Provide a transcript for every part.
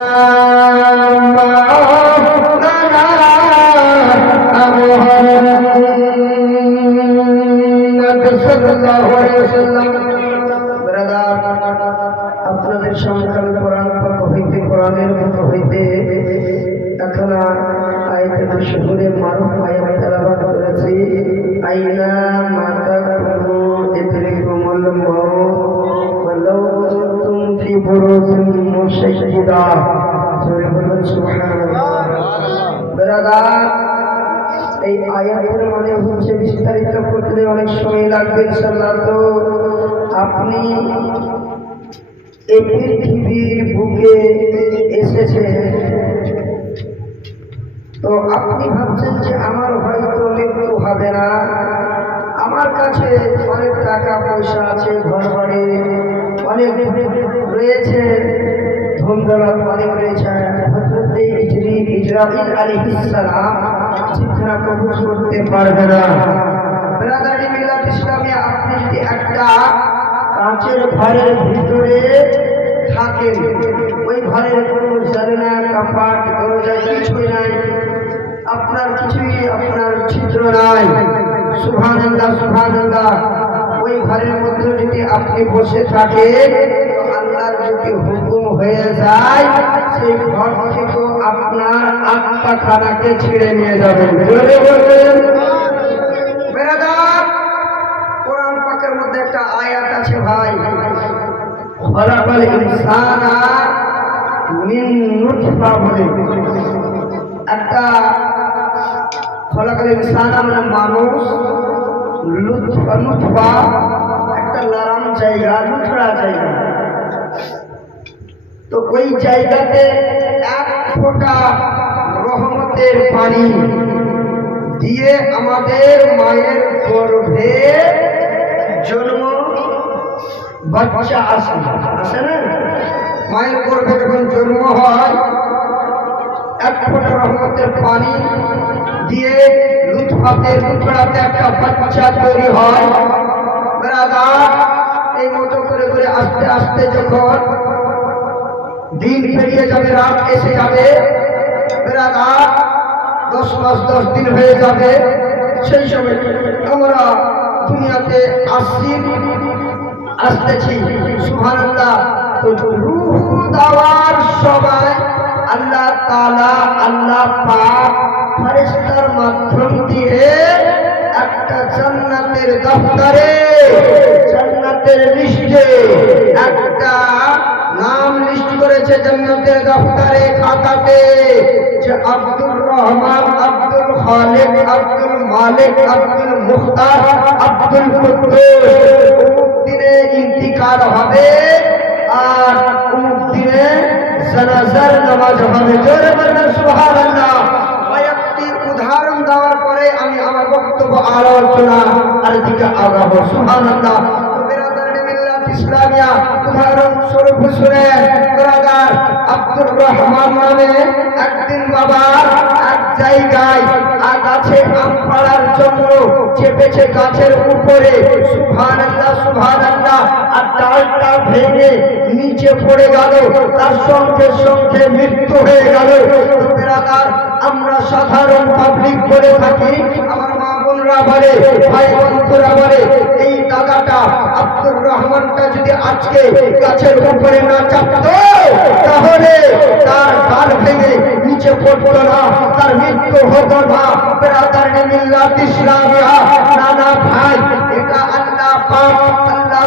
啊 আপনি এই পৃথিবীর বুকে এসেছে। তো আপনি ভাবছেন যে আমার হয়তো মৃত্যু হবে না। আমার কাছে অনেক টাকা পয়সা আছে, ঘর বাড়ি অনেক রয়েছে দৌলত অনেক রয়েছে। করতে পারবে না। আপনি যদি একটা কাঁচের ঘরের ভিতরে থাকেন। ওই ঘরের কোনো জানলা কাপাট দরজা কিছুই নাই। আপনার কিছুই আপনার ছিদ্র নাই। সুভানন্দা সুভানন্দা ওই ঘরের মধ্যে যদি আপনি বসে থাকেন আল্লাহর যদি হুকুম হয়ে যায়, সেই ঘর থেকে আপনার আত্মা খানাকে ছিঁড়ে নিয়ে যাবেন। বলবেন। ইনসানা মিন নুতফা একটা খলাকাল ইনসানা মানে মানুষ, লুৎফা নুতফা একটা লারাম জায়গা লুথড়া জায়গা। তো ওই জায়গাতে এক ফোঁটা রহমতের পানি দিয়ে আমাদের মায়ের গর্ভে জন্ম, বাচ্চা আসে। আসে না? মায়ের গর্ভে যখন জন্ম হয়। এক ফোঁটা রহমতের পানি দিয়ে লুৎফাতে লুথড়াতে একটা বাচ্চা তৈরি হয়। বেড়াদার এই মতো করে করে আস্তে আস্তে যখন দিন পেরিয়ে যাবে, রাত এসে যাবে বেড়াদার দশ মাস, দশ দিন হয়ে যাবে। সেই সময় আমরা দুনিয়াতে আসছি, আসতেছি। সুবহানাল্লাহ। দেওয়ার সময় আল্লাহ তাআলা আল্লাহ পাক মাধ্যম দিয়ে একটা জান্নাতের দফতরে, জান্নাতের লিস্টে একটা নাম লিস্ট করেছে জান্নাতের দফতরে খাতাতে যে আব্দুর রহমান আব্দুল খালেক, আব্দুল মালিক, আব্দুল মুখতার, আব্দুল কুদ্দুস। দিনে ইন্তিকাল হবে। আর অমুক দিনে জানাজার নামাজ হবে। জোরে বলবেন, সুবহানাল্লাহ। কয়েকটি উদাহরণ দেওয়ার পরে আমি আমার বক্তব্য আলোচনা আর দিকে আগাবো। সুবহানাল্লাহ। ইসলামিয়া উদাহরণ স্বরূপ শুনেন বেরাদার আব্দুর রহমান নামে একদিন বাবা এক জায়গায় আর গাছে আম পাড়ার জন্য চেপেছে গাছের উপরে। সুবহানাল্লাহ সুবহানাল্লাহ। আর ডালটা ভেঙে নিচে পড়ে গেল। তার সঙ্গে সঙ্গে মৃত্যু হয়ে গেল। আমরা সাধারণ পাবলিক বলে থাকি বোনরা ভাই বন্ধুরা বলে এই দাদাটা আব্দুর রহমানটা যদি আজকে গাছের উপরে না চাপত, তাহলে তার ডাল ভেঙে নিচে পড়ত না, তার মৃত্যু হতো না। বেরাদার মিল্লাত ইসলামিয়া নানা ভাই, এটা আল্লাহ পাক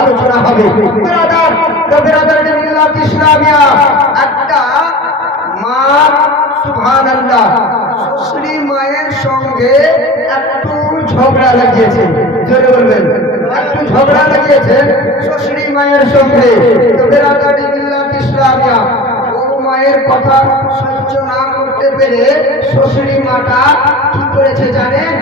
আলোচনা হবে ইসলামিয়া একটা মা সুবহান আল্লাহ সুশ্রী মায়ের সঙ্গে একটু ঝগড়া লাগিয়েছে, জোরে বলবেন। একটু ঝগড়া লাগিয়েছে শ্বশুরি মায়ের সঙ্গে। তো বেরাদারি মিল্লাত ইসলামিয়া মায়ের কথা সহ্য না করতে পেরে শ্বশুরি মাটা কি করেছে জানেন?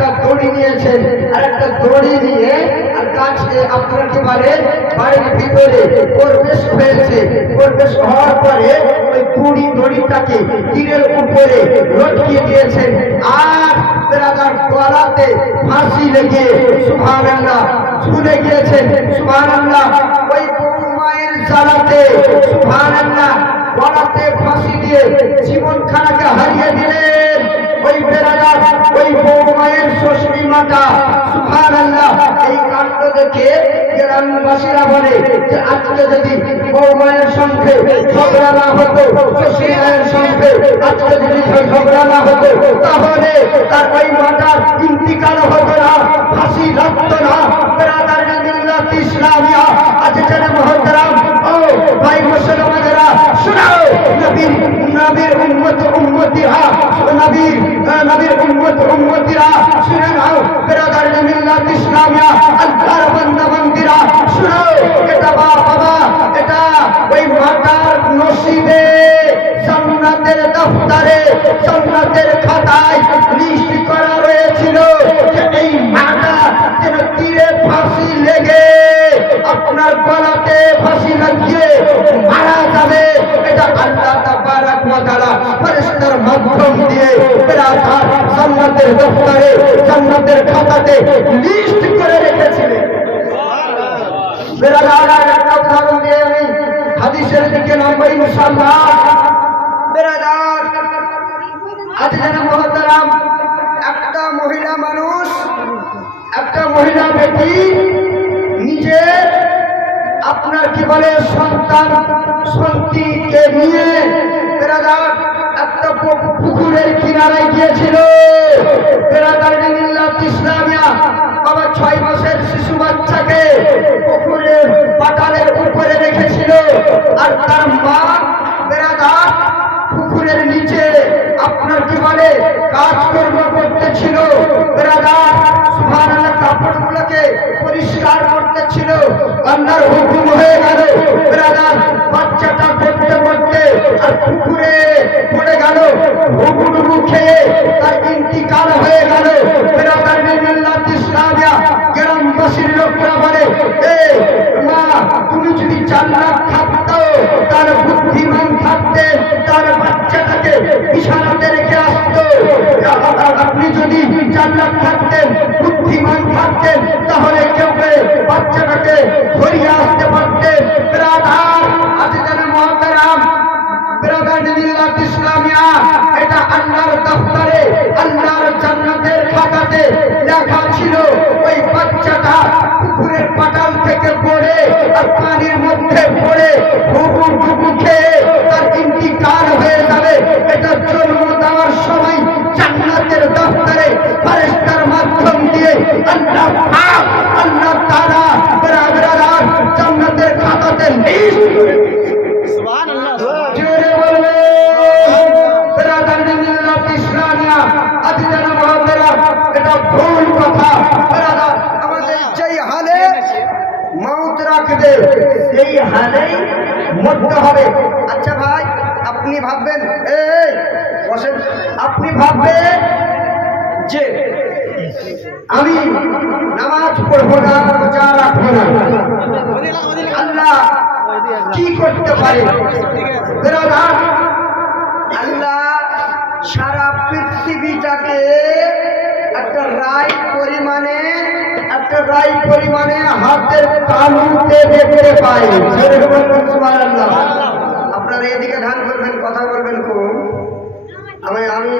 একটা দড়ি নিয়েছেন আর একটা দড়ি নিয়ে আর কাছে আপনার কি বলে বাড়ির ভিতরে প্রবেশ হয়েছে। প্রবেশ হওয়ার পরে ওই বুড়ি দড়িটাকে তীরের উপরে লটকিয়ে দিয়েছেন। আর বেড়াদার গলাতে ফাঁসি লেগে সুভান ঝুলে গিয়েছেন। ওই মায়ের গলাতে ফাঁসি দিয়ে জীবন খানাকে হারিয়ে দিলেন। ওই বেড়াদার, ওই বউ মায়ের শ্বশুরি মাতা। সুভান আল্লাহ এই কাণ্ড দেখে গ্রামবাসীরা বলে যে আজকে যদি বউ মায়ের সঙ্গে ঝগড়া না হতো শ্বশুরি মায়ের সঙ্গে আজকে যদি ঝগড়া না হতো, তাহলে তার ওই মাতার ইন্তিকাল হতো না, ফাঁসি লাগতো না। বেড়াদার ইসলামিয়া আজ যেন মহতরাম, ও ভাই মুসলমানেরা শোনাও নবীর নবীর উম্মত উম্মতিরা নবীর নবীর উম্মত উম্মতিরা শুনে নাও বেরাদার মিল্লাত ইসলামিয়া আল্লাহর বান্দা বান্দিরা শোনাও এটা বাবা এটা ওই মাতার নসিবে জান্নাতের দফতরে জান্নাতের একটা একটা মহিলা মানুষ একটা মহিলা বেটি নিজে আপনার কি বলে সন্তান সন্তিকে নিয়ে একটা পুকুরের কিনারায় গিয়েছিল। মিল্লাত ইসলামিয়া বাবা ছয় মাসের শিশু বাচ্চাকে পুকুরের পাটালের উপরে রেখেছিল। আর তার মা বেরাদার পুকুরের নিচে আপনার কি বলে, কাজকর্ম করতেছিল। বেরাদার সুবহানাল্লাহ, কাপড়গুলোকে পরিষ্কার করতেছিল। আল্লাহর হুকুম হয়ে গেল। করতে আর পুকুরে পড়ে গেল। হুকুটুকু খেয়ে তার না। আল্লাহ। কি করতে পারে? আল্লাহ সারা পৃথিবীটাকে একটা রায় পরিমাণে একটা রায় পরিমাণে হাতের তালুতে দেখতে পাই। আপনারা এদিকে ধান করবেন কথা বলবেন কোন আমি আমি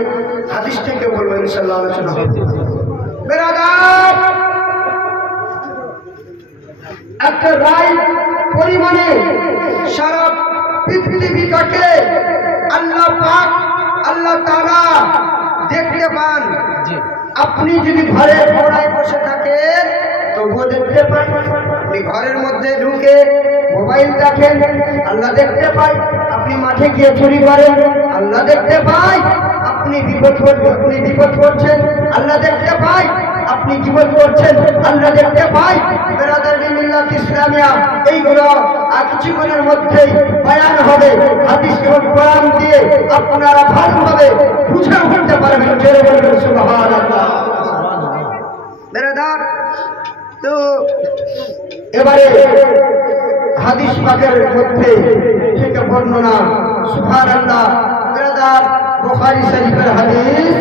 হাদিস থেকে বলব ইনশাল্লাহ আলোচনা। বেরাদার একটা রায় পরিমাণে সারা পৃথিবীটাকে আল্লাহ পাক আল্লাহ তারা দেখতে পান। আপনি যদি ঘরে ঘোড়ায় বসে থাকেন তবুও দেখতে পান। আপনি ঘরের মধ্যে ঢুকে মোবাইল দেখেন আল্লাহ দেখতে পাই আপনি মাঠে গিয়ে চুরি করেন আল্লাহ দেখতে পাই আপনি বিপদ আপনি বিপদ করছেন আল্লাহ দেখতে পাই আপনি জীবন করছেন আল্লাহ দেখতে পাই ইসলামিয়া, এইগুলো কিছুক্ষণের মধ্যেই বয়ান হবে। হাদিস দিয়ে আপনারা ভালোভাবে বুঝে উঠতে পারবেন। বলবেন তো এবারে হাদিস পাকের মধ্যে থেকে বর্ণনা। সুবহানাল্লাহ। বেড়াদার বুখারী শরীফের হাদিস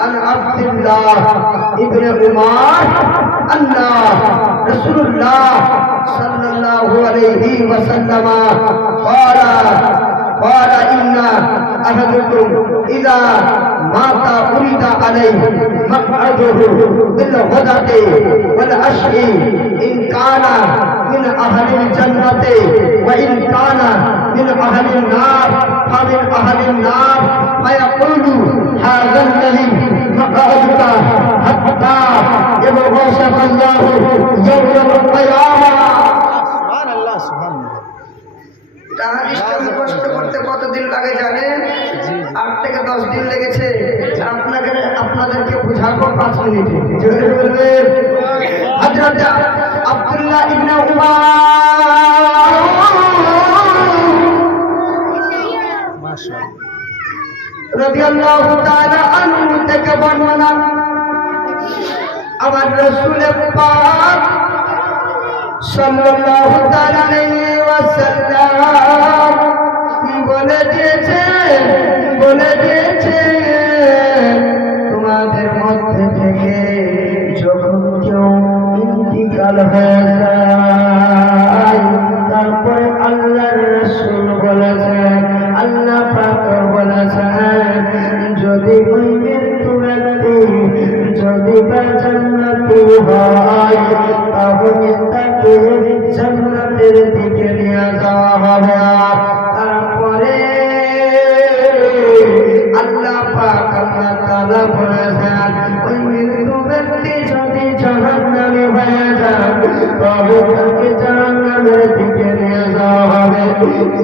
عن عبد الله ابن عمر أن رسول الله صلى الله عليه وسلم قال قال إن أحدكم إذا مات أريد عليه مقعده بالغدة والعشر إن كان من أهل الجنة وإن كان من أهل النار فمن أهل النار فيقول هذا الذي مقعدك حتى يبغضك الله يوم القيامة সুবহানাল্লাহ সুবহানাল্লাহ হাদিসটা মুখস্থ করতে কতদিন লাগে জানেন আট থেকে দশ দিন লেগেছে আপনাকে আপনাদেরকে বুঝাবো পাঁচ মিনিটে জোরে বলবেন হযরত আব্দুল্লাহ ইবনে উমার রাদিয়াল্লাহু তাআলা আমার রাসূল পাক সাল্লাল্লাহু তাআলা আলাইহি ওয়াসাল্লাম বলে দিয়েছে বলে দিয়েছে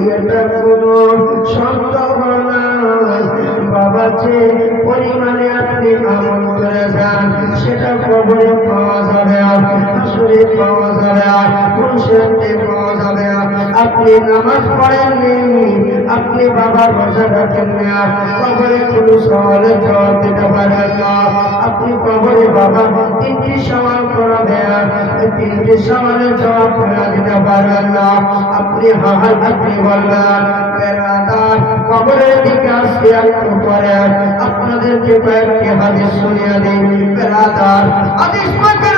এটা কোনো সম্ভব নয় বাবা যে পরিমাণে আপনি আমল করেছেন সেটা কবরে পাওয়া যাবে আসলে পাওয়া আপনি নামাজ পড়েননি আপনি বাবার রোজা রাখেন না কবরে কোনো সওয়ালের জবাব দিতে পারেন না আপনি কবরে বাবা, তিনটি সওয়াল করাবেন ওই তিনটি সওয়ালের জবাব করে দিতে পারবেন না আপনি হাহার আপনি বলবেন বেড়াদার কবরের দিকে আসতে একটু পরে আপনাদেরকে কয়েকটি হাদিস শুনিয়ে দিই বেড়াদার হাদিস পাকের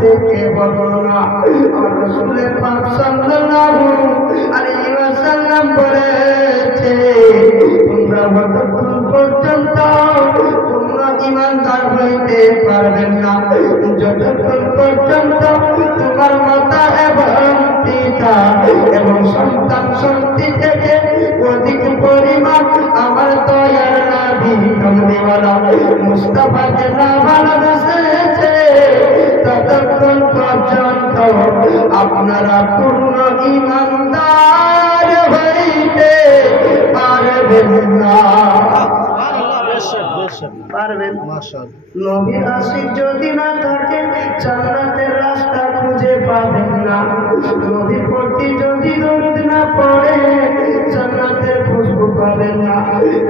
থেকে বর্ণনা আমার রাসূলের পাক সাল্লাল্লাহু আলাইহি ওয়াসাল্লাম বলেছে, তোমরা যতক্ষণ পর্যন্ত তোমরা ইমানদার হইতে পারবেন না, যতক্ষণ পর্যন্ত তোমার মাতা এবং পিতা এবং সন্তান সন্ততি থেকে অধিক পরিমাণ আমার দয়ার নাভি কমলিওয়ালা মুস্তাফাকে না ভালোবেসেছে ততক্ষণ পর্যন্ত আপনারা পূর্ণ ইমানদার হইতে পারবেন না। পারবেন। যদি না থাকে জান্নাতের রাস্তা খুঁজে পাবেন না। নবীর প্রতি যদি দরুদ না পড়ে জান্নাতের খুশবু পাবেন না।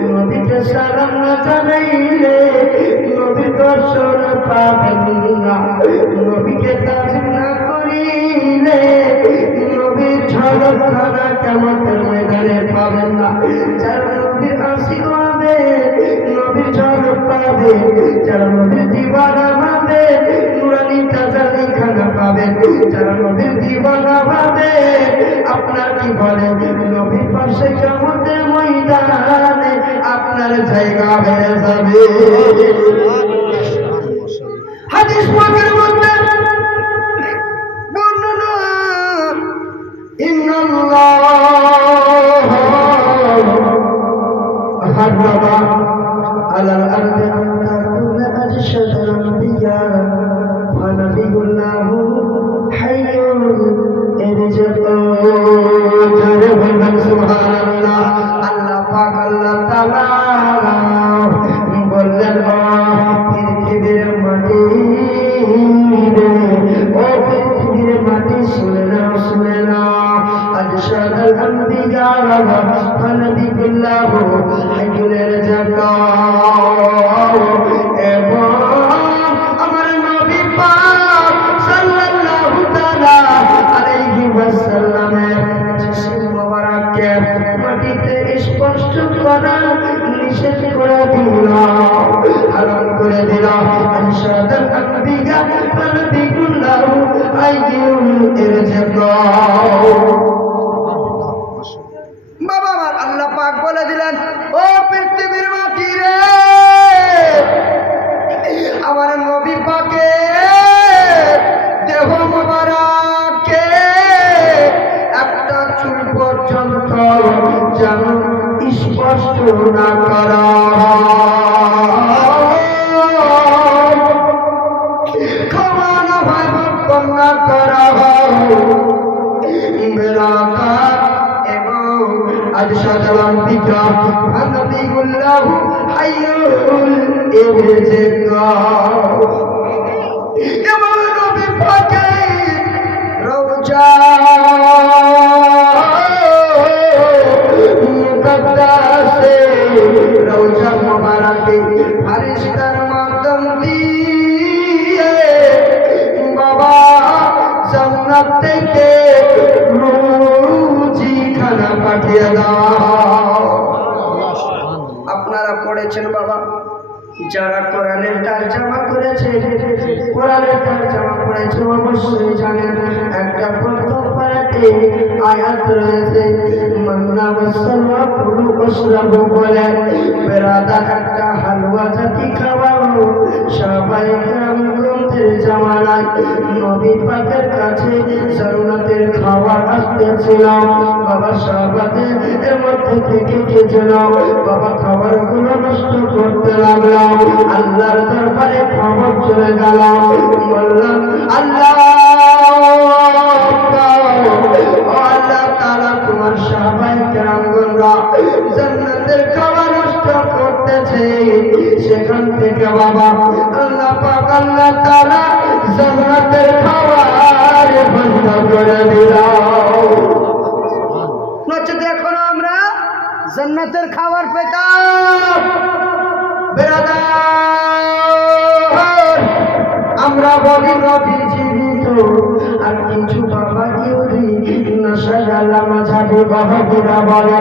নবীকে সালাম না জানাইলে দর্শন পাবেন না। নবীকে কাজ না করিলে নবীর ঝলক খানা কেমতের ময়দানে পাবেন না। যার নবীর আশিক হবে নবীর ঝলক পাবে। যারা নবীর দিবানা ভাবে নুরানি তাজালি খানা পাবে। যারা নবীর দিবানা ভাবে আপনার কি বলে? নবীর পাশে কেমতের ময়দানে আপনার জায়গা হয়ে যাবে। فنبي الله حجر الزكاة না করা ভক্ষণ না করা হয় বেড়াকা এবং আজ সাধারণ পিতা ভানবিগুল্লাহ হাইয়ুল ইরজিকা করেছে, কোরআনের তরজমা করেছে, অবশ্যই জানেন, একটা প্রথম পারাতে আয়াত রয়েছে, মান্না ওয়াশরাবু বলে, বেরাদা একটা হালুয়া জাতি খাওয়াও, সবাই গ্রন্থের জামানায় নবী পাকের কাছে জান্নাতের খাবার আসতেছিল, বাবা সাহাবাতে এর মধ্যে থেকে বাবা খাবারগুলো নষ্ট করতে লাগল আল্লাহর দরবারে খবর চলে গেল বললাম, আল্লাহ আল্লাহ তাআলা, তোমার সাহাবাই কেরামগণরা জান্নাতের নষ্ট করতেছে। সেখান থেকে বাবা আল্লাহ পাক আল্লাহ তাআলা জান্নাতের খাবার বন্ধ করে দিল। জান্নাতের খাবার পেতাম। আমরা বলি নবী জীবিত, আর কিছু বাবা ইহুদি, না সাজালাম যাবে বাবা বুড়া বলে।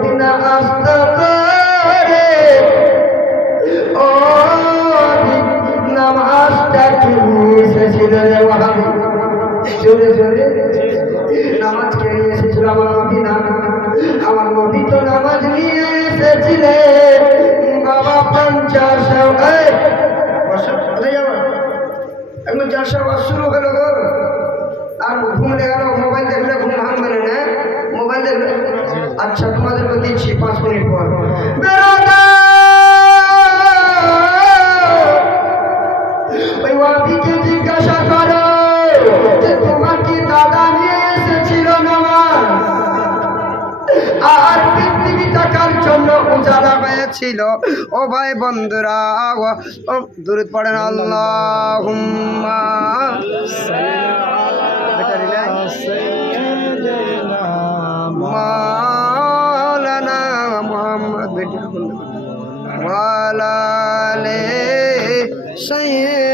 পাঁচ মিনিট পর ওই ওয়াবিকে জিজ্ঞাসা করো যে তোমার কি দাদা নিয়ে এসেছিল নামাজ আর পৃথিবী টাকার জন্য উজালা হয়েছিল ও ভাই বন্ধুরা দূর পড়েন আল্লাহ জালালে সয়ে